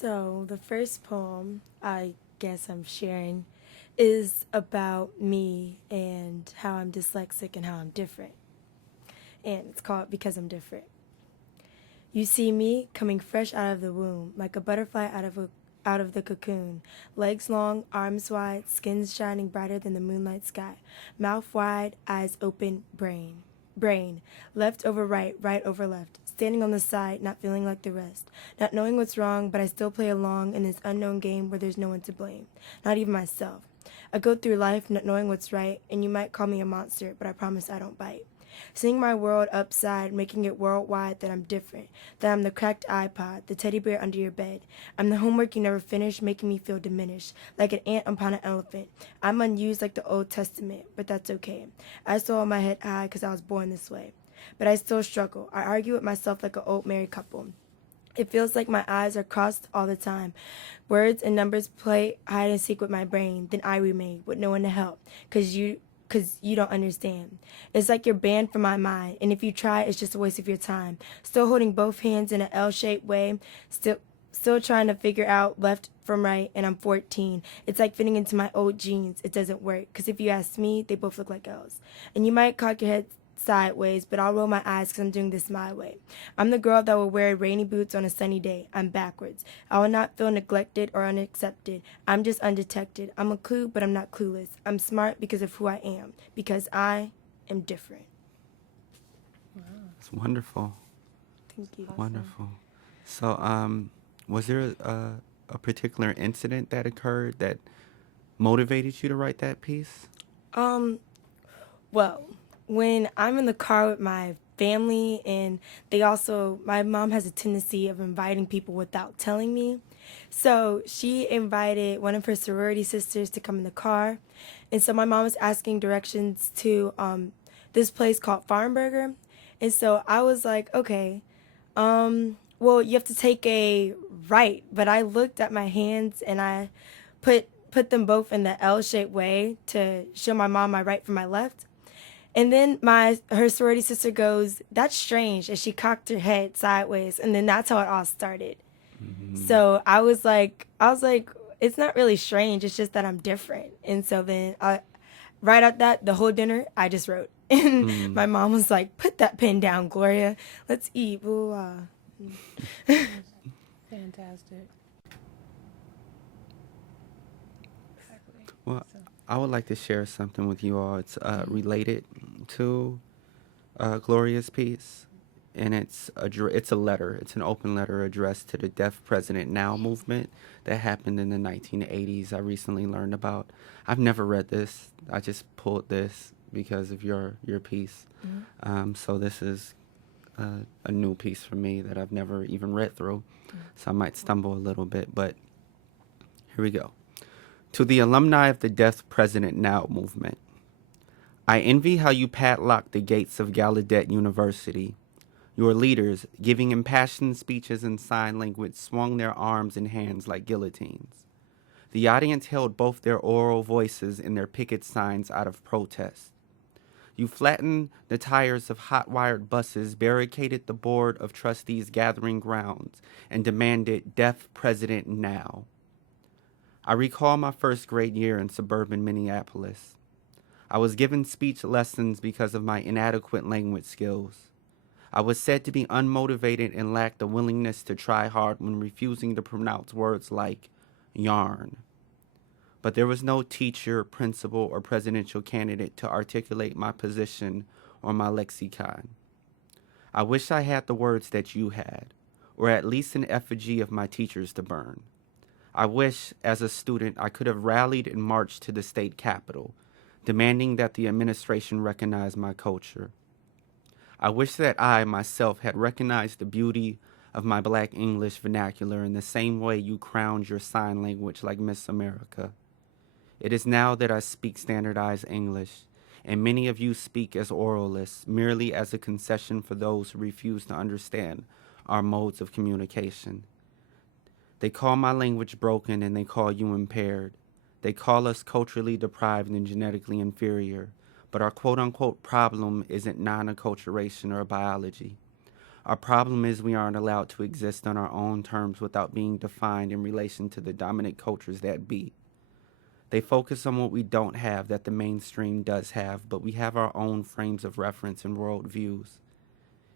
So, the first poem I guess I'm sharing is about me and how I'm dyslexic and how I'm different. And it's called Because I'm Different. You see me coming fresh out of the womb, like a butterfly out of the cocoon. Legs long, arms wide, skin shining brighter than the moonlight sky. Mouth wide, eyes open, brain. Left over right, right over left. Standing on the side, not feeling like the rest. Not knowing what's wrong, but I still play along in this unknown game where there's no one to blame. Not even myself. I go through life not knowing what's right, and you might call me a monster, but I promise I don't bite. Seeing my world upside, making it worldwide that I'm different, that I'm the cracked iPod, the teddy bear under your bed. I'm the homework you never finish, making me feel diminished, like an ant upon an elephant. I'm unused like the Old Testament, but that's okay. I still hold my head high because I was born this way. But I still struggle. I argue with myself like an old married couple. It feels like my eyes are crossed all the time. Words and numbers play hide and seek with my brain. Then I remain with no one to help, cause you don't understand. It's like you're banned from my mind, and if you try, it's just a waste of your time. Still holding both hands in an L-shaped way, still trying to figure out left from right, and I'm 14. It's like fitting into my old jeans. It doesn't work, cause if you ask me, they both look like L's. And you might cock your head sideways, but I'll roll my eyes because I'm doing this my way. I'm the girl that will wear rainy boots on a sunny day. I'm backwards. I will not feel neglected or unaccepted. I'm just undetected. I'm a clue, but I'm not clueless. I'm smart because of who I am, because I am different. It's wonderful. Thank you. Wonderful. So, was there a particular incident that occurred that motivated you to write that piece? Well, when I'm in the car with my family, and my mom has a tendency of inviting people without telling me. So she invited one of her sorority sisters to come in the car. And so my mom was asking directions to this place called Farm Burger. And so I was like, okay, well, you have to take a right. But I looked at my hands and I put them both in the L-shaped way to show my mom my right from my left. And then her sorority sister goes, "That's strange," and she cocked her head sideways, and then that's how it all started. So I was like, it's not really strange. It's just that I'm different. And so then, right at that, the whole dinner, I just wrote, and my mom was like, "Put that pen down, Gloria. Let's eat." Boo. Fantastic. Well, I would like to share something with you all. It's related to Gloria's piece, and it's a letter. It's an open letter addressed to the Deaf President Now movement that happened in the 1980s. I recently learned about. I've never read this. I just pulled this because of your piece. So this is a new piece for me that I've never even read through. So I might stumble a little bit, but here we go. To the alumni of the Deaf President Now movement, I envy how you padlocked the gates of Gallaudet University. Your leaders, giving impassioned speeches in sign language, swung their arms and hands like guillotines. The audience held both their oral voices and their picket signs out of protest. You flattened the tires of hot-wired buses, barricaded the board of trustees' gathering grounds, and demanded Deaf President Now. I recall my first grade year in suburban Minneapolis. I was given speech lessons because of my inadequate language skills. I was said to be unmotivated and lacked the willingness to try hard when refusing to pronounce words like yarn. But there was no teacher, principal, or presidential candidate to articulate my position or my lexicon. I wish I had the words that you had, or at least an effigy of my teachers to burn. I wish, as a student, I could have rallied and marched to the state capitol, demanding that the administration recognize my culture. I wish that I, myself, had recognized the beauty of my Black English vernacular in the same way you crowned your sign language like Miss America. It is now that I speak standardized English, and many of you speak as oralists, merely as a concession for those who refuse to understand our modes of communication. They call my language broken and they call you impaired. They call us culturally deprived and genetically inferior. But our quote-unquote problem isn't non-acculturation or biology. Our problem is we aren't allowed to exist on our own terms without being defined in relation to the dominant cultures that be. They focus on what we don't have that the mainstream does have, but we have our own frames of reference and worldviews.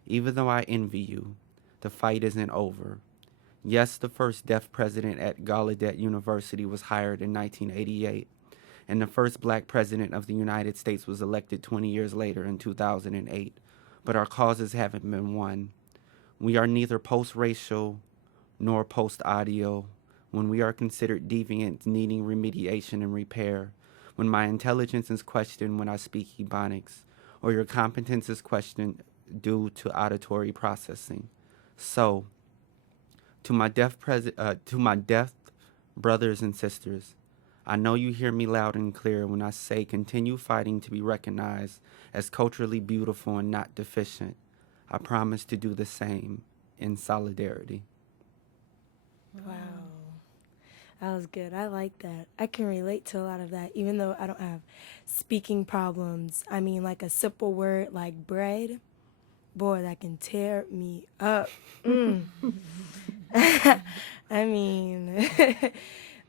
Even though I envy you, the fight isn't over. Yes, the first deaf president at Gallaudet University was hired in 1988, and the first black president of the United States was elected 20 years later in 2008, but our causes haven't been won. We are neither post-racial nor post-audio when we are considered deviants needing remediation and repair, when my intelligence is questioned when I speak Ebonics, or your competence is questioned due to auditory processing. So, to my deaf brothers and sisters, I know you hear me loud and clear when I say continue fighting to be recognized as culturally beautiful and not deficient. I promise to do the same in solidarity. Wow. That was good. I like that. I can relate to a lot of that, even though I don't have speaking problems. I mean, like a simple word like bread, boy, that can tear me up. I mean,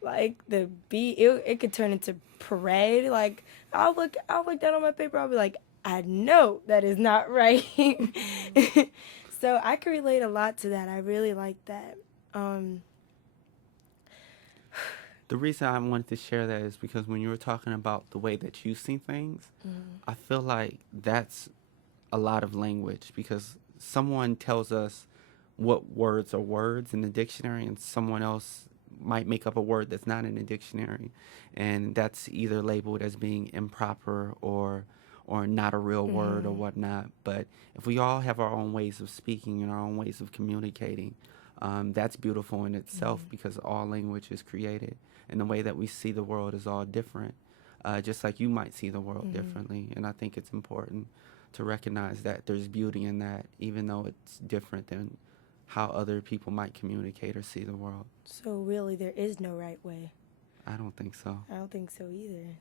like the beat, it could turn into parade. Like I'll look down on my paper. I'll be like, I know that is not right. So I can relate a lot to that. I really like that. The reason I wanted to share that is because when you were talking about the way that you see things, I feel like that's a lot of language, because someone tells us what words are words in the dictionary and someone else might make up a word that's not in the dictionary, and that's either labeled as being improper or not a real word or whatnot. But if we all have our own ways of speaking and our own ways of communicating, that's beautiful in itself, because all language is created and the way that we see the world is all different, just like you might see the world differently. And I think it's important to recognize that there's beauty in that, even though it's different than how other people might communicate or see the world. So really, there is no right way. I don't think so. I don't think so either.